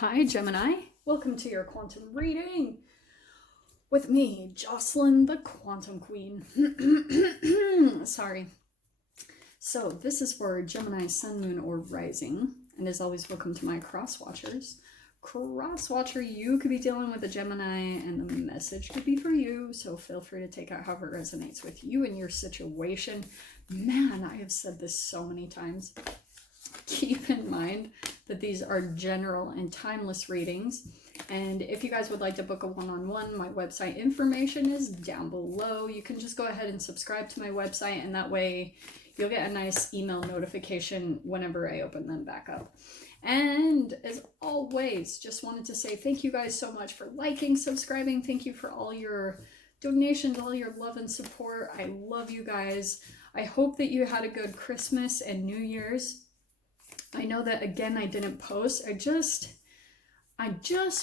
Hi, Gemini. Welcome to your quantum reading with me, Jocelyn, the Quantum Queen. Sorry. So this is for Gemini, Sun, Moon, or Rising. And as always, welcome to my cross watchers. Cross watcher, you could be dealing with a Gemini and the message could be for you. So feel free to take out however it resonates with you and your situation. Man, I have said this so many times. Keep in mind that these are general and timeless readings, and if you guys would like to book a one-on-one, my website information is down below. You can just go ahead and subscribe to my website, and that way you'll get a nice email notification whenever I open them back up. And as always, just wanted to say thank you guys so much for liking, subscribing. Thank you for all your donations, all your love and support. I love you guys. I hope that you had a good Christmas and New Year's. I know that, again, I didn't post. I just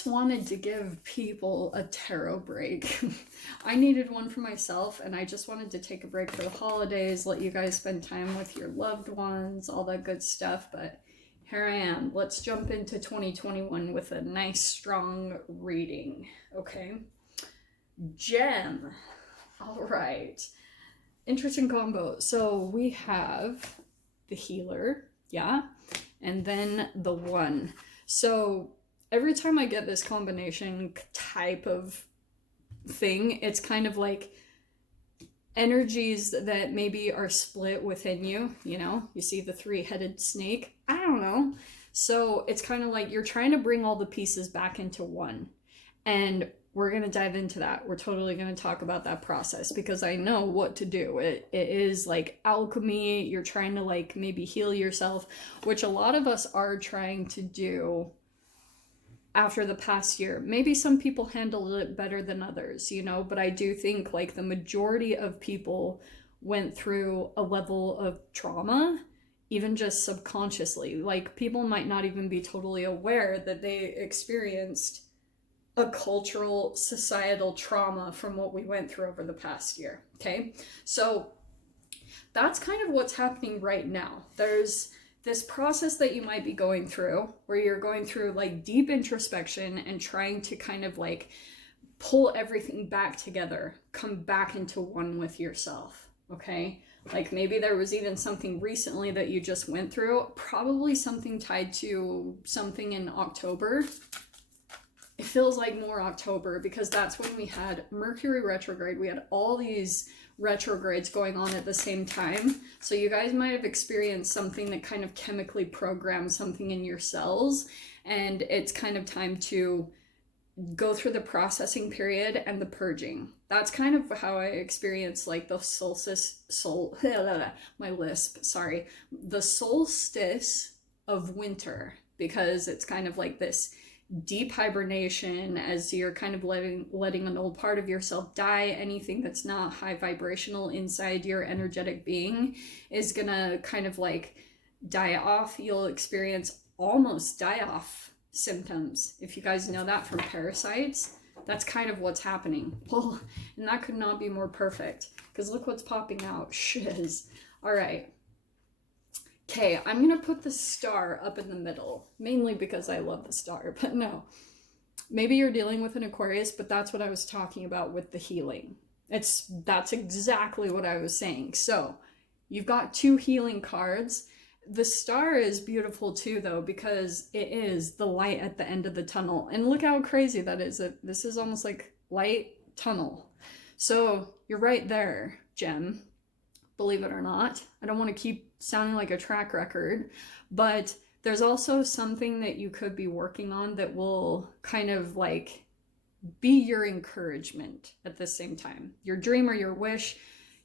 wanted to give people a tarot break. I needed one for myself, and I just wanted to take a break for the holidays, let you guys spend time with your loved ones, all that good stuff. But here I am. Let's jump into 2021 with a nice, strong reading. Okay? Gem. All right. Interesting combo. So we have the healer. Yeah. And then the one. So every time I get this combination type of thing, it's kind of like energies that maybe are split within you, you know? You see the three-headed snake? I don't know. So it's kind of like you're trying to bring all the pieces back into one. And we're going to dive into that. We're totally going to talk about that process because I know what to do. It is like alchemy. You're trying to like maybe heal yourself, which a lot of us are trying to do after the past year. Maybe some people handled it better than others, you know, but I do think like the majority of people went through a level of trauma, even just subconsciously. Like people might not even be totally aware that they experienced a cultural, societal trauma from what we went through over the past year, okay? So that's kind of what's happening right now. There's this process that you might be going through where you're going through like deep introspection and trying to kind of like pull everything back together, come back into one with yourself, okay? Like maybe there was even something recently that you just went through, probably something tied to something in October. It feels like more October because that's when we had Mercury retrograde. We had all these retrogrades going on at the same time. So you guys might have experienced something that kind of chemically programs something in your cells. And it's kind of time to go through the processing period and the purging. That's kind of how I experience like the the solstice of winter, because it's kind of like this deep hibernation as you're kind of letting an old part of yourself die. Anything that's not high vibrational inside your energetic being is gonna kind of like die off. You'll experience almost die-off symptoms. If you guys know that from parasites, that's kind of what's happening. Well, and that could not be more perfect because look what's popping out. Shiz. All right. Okay, I'm going to put the star up in the middle, mainly because I love the star, but no. Maybe you're dealing with an Aquarius, but that's what I was talking about with the healing. That's exactly what I was saying. So, you've got two healing cards. The star is beautiful too, though, because it is the light at the end of the tunnel. And look how crazy that is. This is almost like light tunnel. So, you're right there, Gem. Believe it or not. I don't want to keep sounding like a track record, but there's also something that you could be working on that will kind of like be your encouragement at the same time. Your dream or your wish,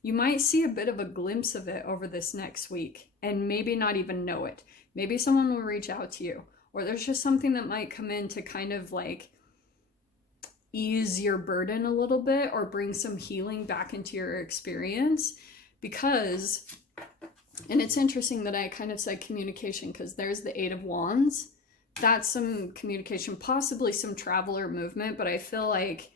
you might see a bit of a glimpse of it over this next week and maybe not even know it. Maybe someone will reach out to you, or there's just something that might come in to kind of like ease your burden a little bit or bring some healing back into your experience. Because, and it's interesting that I kind of said communication because there's the Eight of Wands. That's some communication, possibly some travel or movement, but I feel like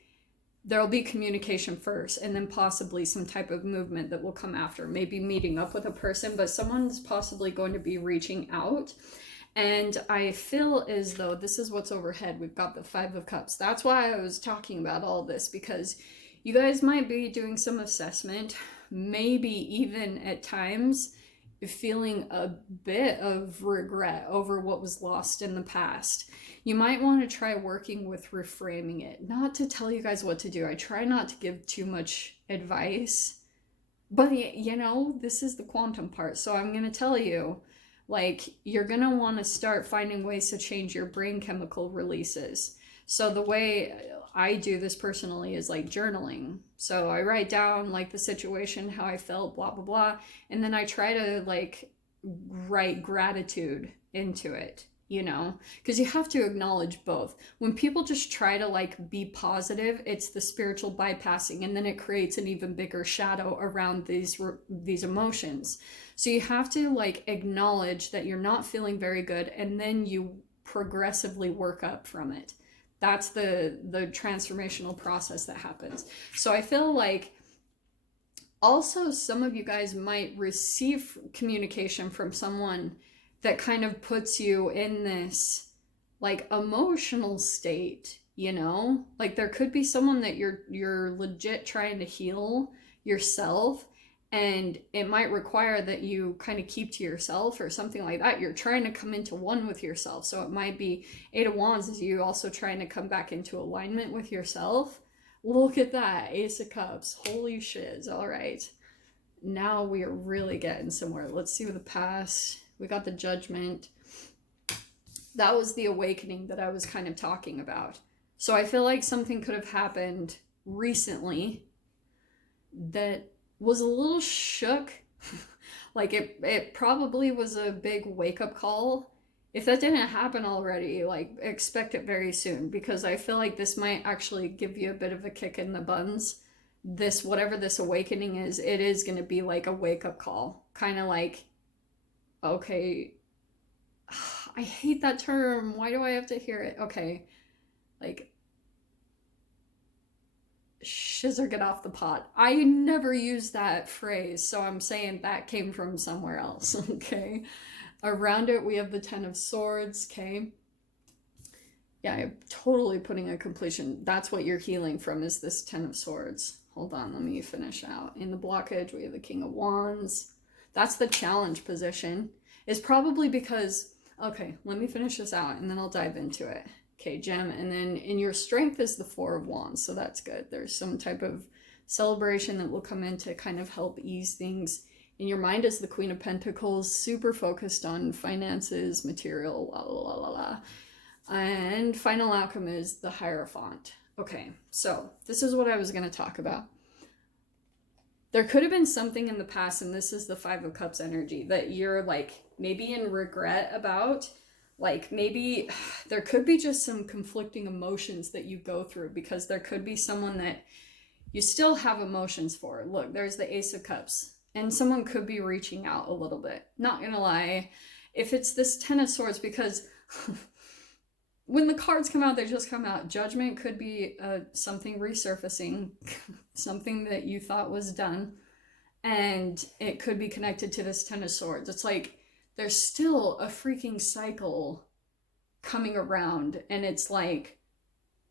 there'll be communication first and then possibly some type of movement that will come after. Maybe meeting up with a person, but someone's possibly going to be reaching out. And I feel as though this is what's overhead. We've got the Five of Cups. That's why I was talking about all this, because you guys might be doing some assessment, maybe even at times feeling a bit of regret over what was lost in the past. You might want to try working with reframing it. Not to tell you guys what to do. I try not to give too much advice. But, you know, this is the quantum part. So I'm going to tell you, like, you're going to want to start finding ways to change your brain chemical releases. So the way I do this personally is like journaling. So I write down like the situation, how I felt, blah, blah, blah. And then I try to like write gratitude into it, you know, because you have to acknowledge both. When people just try to like be positive, it's the spiritual bypassing, and then it creates an even bigger shadow around these emotions. So you have to like acknowledge that you're not feeling very good, and then you progressively work up from it. That's the transformational process that happens. So I feel like also some of you guys might receive communication from someone that kind of puts you in this like emotional state, you know? Like there could be someone that you're legit trying to heal yourself, and it might require that you kind of keep to yourself or something like that. You're trying to come into one with yourself. So it might be Eight of Wands is you also trying to come back into alignment with yourself. Look at that, Ace of Cups. Holy shiz. All right. Now we are really getting somewhere. Let's see what the past. We got the Judgment. That was the awakening that I was kind of talking about. So I feel like something could have happened recently that was a little shook. Like it probably was a big wake-up call. If that didn't happen already, like expect it very soon, because I feel like this might actually give you a bit of a kick in the buns. This, whatever this awakening is, it is going to be like a wake-up call. Kind of like, okay, I hate that term. Why do I have to hear it? Okay, like, shiz or get off the pot. I never use that phrase, so I'm saying that came from somewhere else, okay? Around it, we have the Ten of Swords, okay? Yeah, I'm totally putting a completion. That's what you're healing from, is this Ten of Swords. Hold on, let me finish out. In the blockage, we have the King of Wands. That's the challenge position. It's probably because, okay, let me finish this out and then I'll dive into it. Okay, Gem, and then in your strength is the Four of Wands, so that's good. There's some type of celebration that will come in to kind of help ease things. In your mind is the Queen of Pentacles, super focused on finances, material, la la la la la. And final outcome is the Hierophant. Okay, so this is what I was going to talk about. There could have been something in the past, and this is the Five of Cups energy, that you're like maybe in regret about. Like maybe there could be just some conflicting emotions that you go through, because there could be someone that you still have emotions for. Look, there's the Ace of Cups, and someone could be reaching out a little bit. Not gonna lie, if it's this Ten of Swords, because when the cards come out, they just come out. Judgment could be something resurfacing, something that you thought was done, and it could be connected to this Ten of Swords. It's like there's still a freaking cycle coming around, and it's like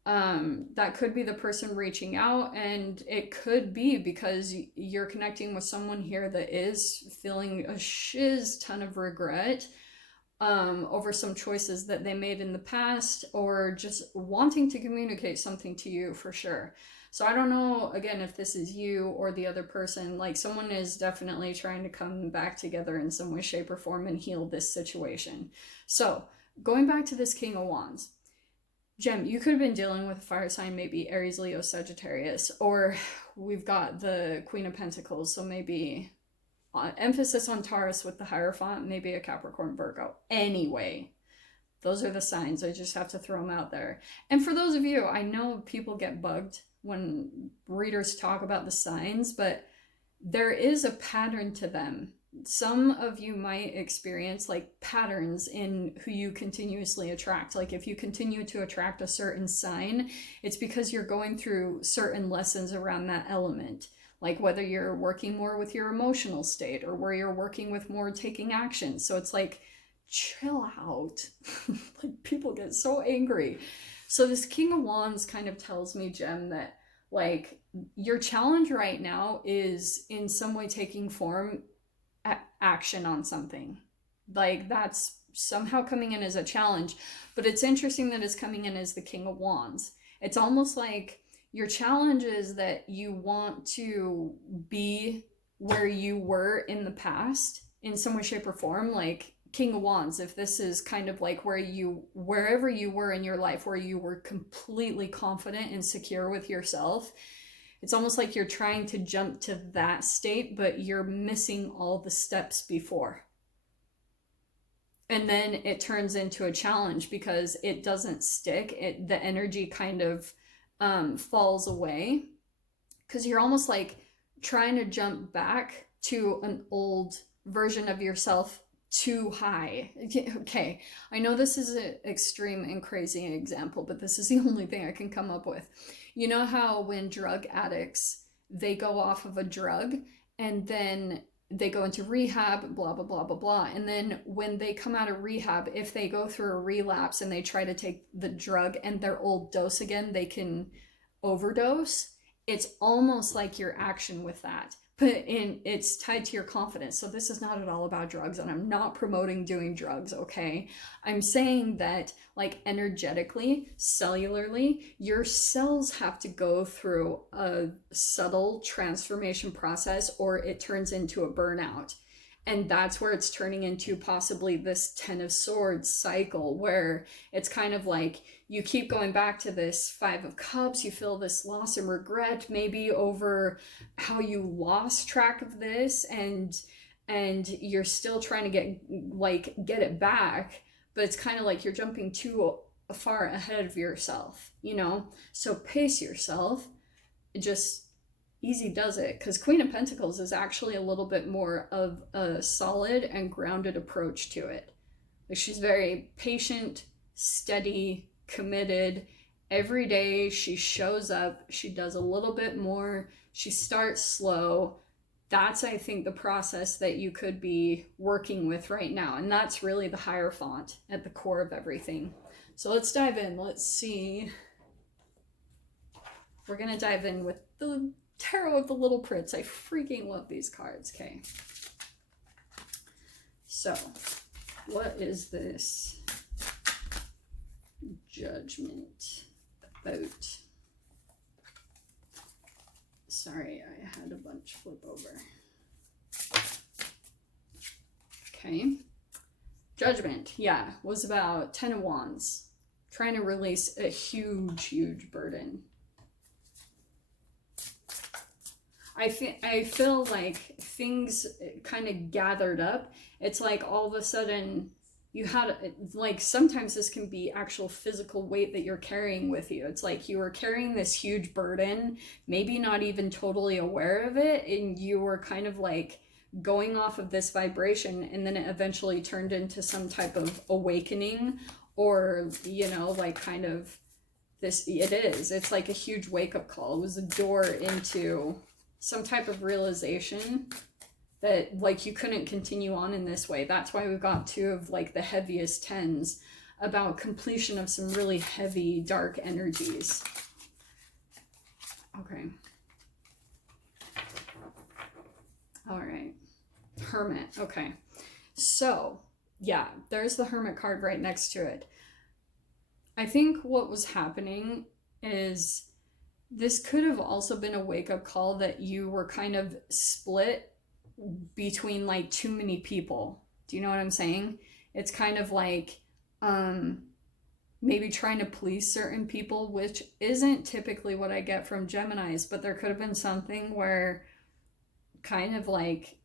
that could be the person reaching out, and it could be because you're connecting with someone here that is feeling a shiz ton of regret over some choices that they made in the past, or just wanting to communicate something to you for sure. So I don't know, again, if this is you or the other person. Like someone is definitely trying to come back together in some way, shape, or form and heal this situation. So going back to this King of Wands, Gem, you could have been dealing with a fire sign, maybe Aries, Leo, Sagittarius, or we've got the Queen of Pentacles, so maybe emphasis on Taurus with the Hierophant, maybe a Capricorn, Virgo. Anyway, those are the signs. I just have to throw them out there. And for those of you, I know people get bugged when readers talk about the signs, but there is a pattern to them. Some of you might experience like patterns in who you continuously attract. Like if you continue to attract a certain sign, it's because you're going through certain lessons around that element. Like whether you're working more with your emotional state, or where you're working with more taking action. So it's like chill out. Like, people get so angry. So this King of Wands kind of tells me, Gem, that like your challenge right now is in some way taking form, action on something. Like, that's somehow coming in as a challenge. But it's interesting that it's coming in as the King of Wands. It's almost like your challenge is that you want to be where you were in the past in some way, shape, or form. Like King of Wands, if this is kind of like wherever you were in your life, where you were completely confident and secure with yourself, it's almost like you're trying to jump to that state, but you're missing all the steps before. And then it turns into a challenge because it doesn't stick. The energy kind of falls away, because you're almost like trying to jump back to an old version of yourself too high. Okay, I know this is an extreme and crazy example, but this is the only thing I can come up with. You know how when drug addicts, they go off of a drug and then they go into rehab, blah, blah, blah, blah, blah. And then when they come out of rehab, if they go through a relapse and they try to take the drug and their old dose again, they can overdose. It's almost like your action with that. But it's tied to your confidence. So this is not at all about drugs, and I'm not promoting doing drugs, okay? I'm saying that, like, energetically, cellularly, your cells have to go through a subtle transformation process, or it turns into a burnout. And that's where it's turning into possibly this 10 of Swords cycle, where it's kind of like you keep going back to this 5 of Cups. You feel this loss and regret maybe over how you lost track of this, and you're still trying to get it back, but it's kind of like you're jumping too far ahead of yourself, you know? So pace yourself. Just easy does it, because Queen of Pentacles is actually a little bit more of a solid and grounded approach to it. Like, she's very patient, steady, committed. Every day she shows up, she does a little bit more, she starts slow. That's, I think, the process that you could be working with right now, and that's really the Hierophant at the core of everything. So let's dive in. Let's see. We're gonna dive in with the Tarot of the Little Prince. I freaking love these cards. Okay. So, what is this Judgment about? Sorry, I had a bunch flip over. Okay. Judgment, yeah, was about 10 of Wands. Trying to release a huge, huge burden. I feel like things kind of gathered up. It's like all of a sudden you had, like, sometimes this can be actual physical weight that you're carrying with you. It's like you were carrying this huge burden, maybe not even totally aware of it, and you were kind of like going off of this vibration, and then it eventually turned into some type of awakening, or, you know, like kind of this, it's like a huge wake-up call. It was a door into some type of realization that, like, you couldn't continue on in this way. That's why we've got 2 of, like, the heaviest 10s, about completion of some really heavy, dark energies. Okay. All right. Hermit. Okay. So, yeah, there's the Hermit card right next to it. I think what was happening is this could have also been a wake-up call that you were kind of split between, like, too many people. Do you know what I'm saying? It's kind of like maybe trying to please certain people, which isn't typically what I get from Geminis, but there could have been something where kind of like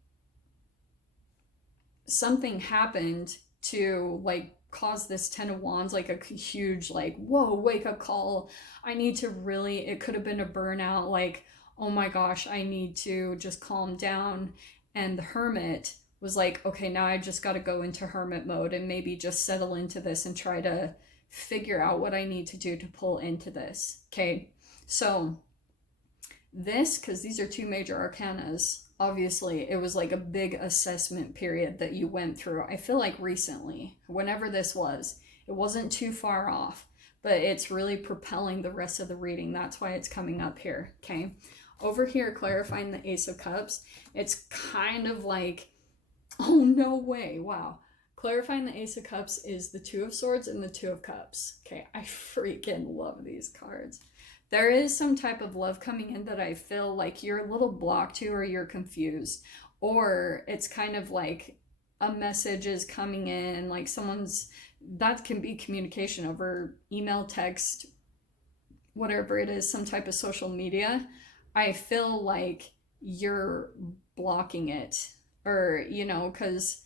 something happened to, like, cause this 10 of Wands, like a huge, like, whoa, wake up call. I need to really, it could have been a burnout, like, oh my gosh, I need to just calm down. And the Hermit was like, okay, now I just got to go into Hermit mode and maybe just settle into this and try to figure out what I need to do to pull into this. Okay, so this, because these are 2 major arcanas, obviously it was like a big assessment period that you went through. I feel like recently, whenever this was, it wasn't too far off, but it's really propelling the rest of the reading. That's why it's coming up here, okay? Over here, clarifying the Ace of Cups, it's kind of like, oh, no way, wow. Clarifying the Ace of Cups is the Two of Swords and the Two of Cups. Okay, I freaking love these cards. There is some type of love coming in that I feel like you're a little blocked to, or you're confused, or it's kind of like a message is coming in, like someone's, that can be communication over email, text, whatever it is, some type of social media. I feel like you're blocking it, or, you know, because,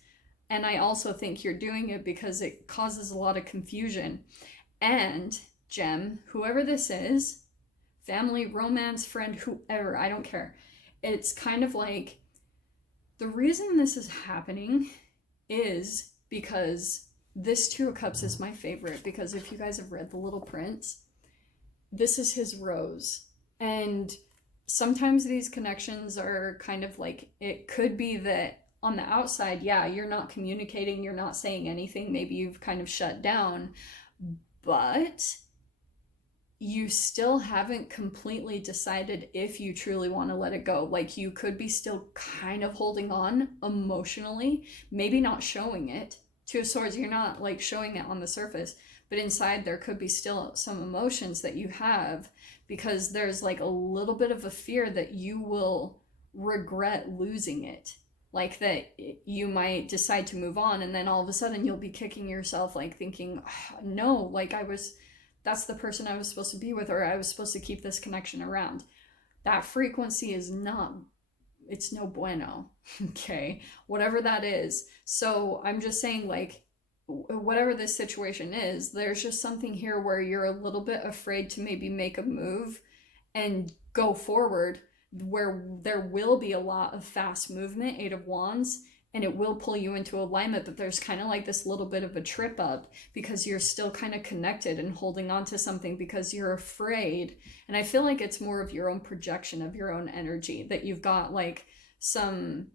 and I also think you're doing it because it causes a lot of confusion. And Gem, whoever this is, family, romance, friend, whoever, I don't care. It's kind of like the reason this is happening is because this Two of Cups is my favorite, because if you guys have read The Little Prince, this is his rose. And sometimes these connections are kind of like, it could be that on the outside, yeah, you're not communicating, you're not saying anything, maybe you've kind of shut down, but you still haven't completely decided if you truly want to let it go. Like, you could be still kind of holding on emotionally, maybe not showing it. Two of Swords, you're not like showing it on the surface, but inside there could be still some emotions that you have, because there's like a little bit of a fear that you will regret losing it. Like that you might decide to move on, and then all of a sudden you'll be kicking yourself, like thinking, oh, no, like that's the person I was supposed to be with, or I was supposed to keep this connection around. That frequency is not, it's no bueno, okay? Whatever that is. So I'm just saying, like, whatever this situation is, there's just something here where you're a little bit afraid to maybe make a move and go forward, where there will be a lot of fast movement, Eight of Wands, and it will pull you into alignment, but there's kind of like this little bit of a trip up because you're still kind of connected and holding on to something because you're afraid. And I feel like it's more of your own projection of your own energy, that you've got like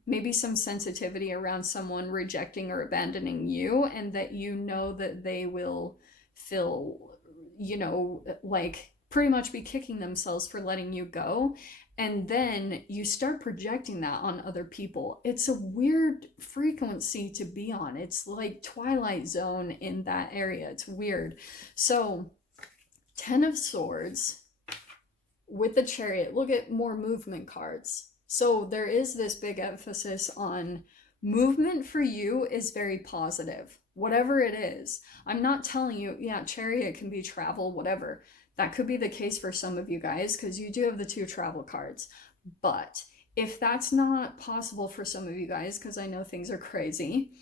maybe some sensitivity around someone rejecting or abandoning you, and that you know that they will feel, you know, like pretty much be kicking themselves for letting you go. And then you start projecting that on other people. It's a weird frequency to be on. It's like Twilight Zone in that area. It's weird. So 10 of Swords with the Chariot, look at more movement cards. So there is this big emphasis on movement for you is very positive, whatever it is. I'm not telling you, yeah, Chariot can be travel, whatever. That could be the case for some of you guys, because you do have the 2 travel cards. But if that's not possible for some of you guys, because I know things are crazy,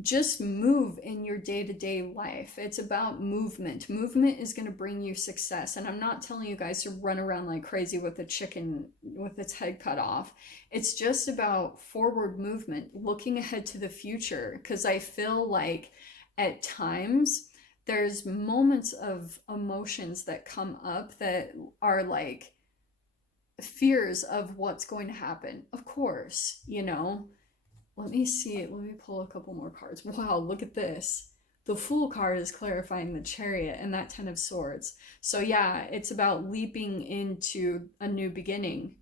just move in your day-to-day life. It's about movement. Movement is going to bring you success. And I'm not telling you guys to run around like crazy with a chicken with its head cut off. It's just about forward movement, looking ahead to the future, because I feel like at times there's moments of emotions that come up that are like fears of what's going to happen. Of course, you know. Let me see. Let me pull a couple more cards. Wow, look at this. The Fool card is clarifying the Chariot and that 10 of Swords. So yeah, it's about leaping into a new beginning.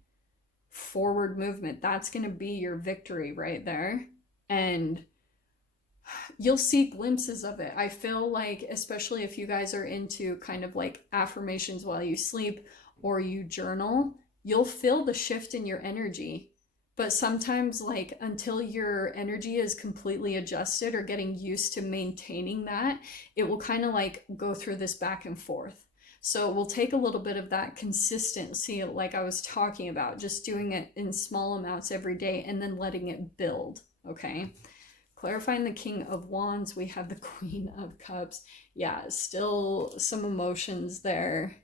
Forward movement. That's going to be your victory right there. And you'll see glimpses of it. I feel like, especially if you guys are into kind of like affirmations while you sleep or you journal, you'll feel the shift in your energy. But sometimes, like, until your energy is completely adjusted or getting used to maintaining that, it will kind of like go through this back and forth. So we'll take a little bit of that consistency, like I was talking about, just doing it in small amounts every day and then letting it build, okay? Clarifying the King of Wands, we have the Queen of Cups. Yeah, still some emotions there.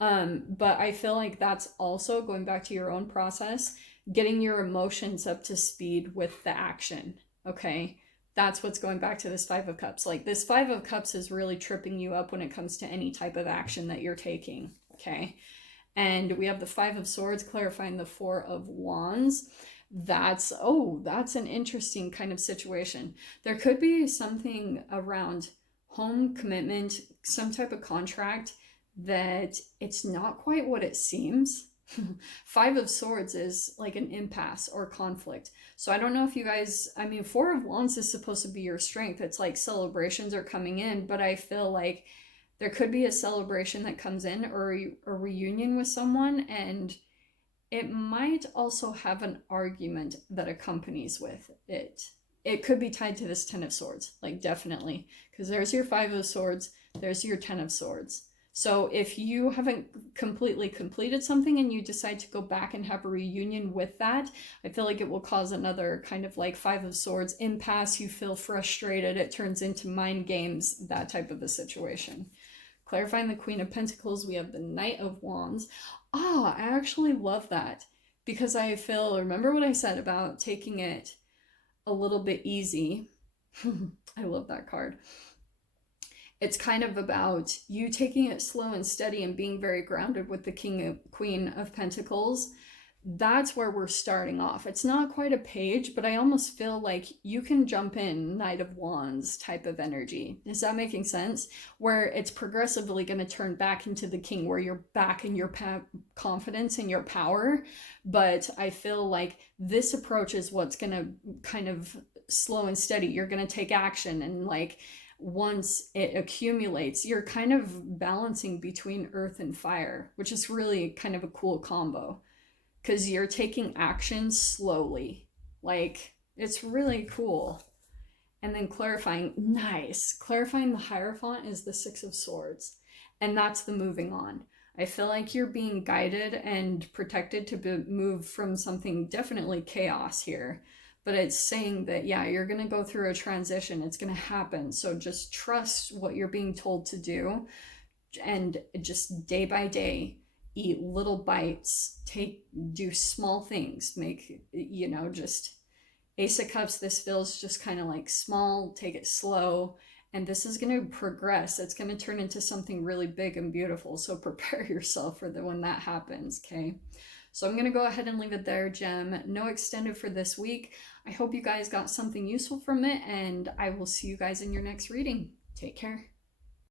But I feel like that's also going back to your own process, getting your emotions up to speed with the action, okay? That's what's going back to this 5 of Cups. Like, this 5 of Cups is really tripping you up when it comes to any type of action that you're taking, okay? And we have the Five of Swords clarifying the Four of Wands. That's an interesting kind of situation. There could be something around home commitment, some type of contract that it's not quite what it seems. Five of Swords is like an impasse or conflict. So I don't know if you guys, I mean, Four of Wands is supposed to be your strength. It's like celebrations are coming in, but I feel like there could be a celebration that comes in or a reunion with someone, and it might also have an argument that accompanies with it. It could be tied to this Ten of Swords, like definitely, because there's your Five of Swords, there's your Ten of Swords. So if you haven't completely completed something and you decide to go back and have a reunion with that, I feel like it will cause another kind of like Five of Swords impasse. You feel frustrated, it turns into mind games, that type of a situation. Clarifying the Queen of Pentacles, we have the Knight of Wands. I actually love that because I feel, remember what I said about taking it a little bit easy? I love that card. It's kind of about you taking it slow and steady and being very grounded with the Queen of Pentacles. That's where we're starting off. It's not quite a page, but I almost feel like you can jump in Knight of Wands type of energy. Is that making sense? Where it's progressively going to turn back into the King, where you're back in your confidence and your power. But I feel like this approach is what's going to kind of slow and steady. You're going to take action, and like once it accumulates, you're kind of balancing between earth and fire, which is really kind of a cool combo. Because you're taking action slowly. Like, it's really cool. And then clarifying, nice. Clarifying the Hierophant is the Six of Swords. And that's the moving on. I feel like you're being guided and protected to move from something definitely chaos here. But it's saying that, yeah, you're going to go through a transition. It's going to happen. So just trust what you're being told to do. And just day by day, eat little bites, do small things, make, just Ace of Cups, this feels just kind of like small, take it slow, and this is going to progress. It's going to turn into something really big and beautiful, so prepare yourself for when that happens, okay? So I'm going to go ahead and leave it there, Gem. No extended for this week. I hope you guys got something useful from it, and I will see you guys in your next reading. Take care.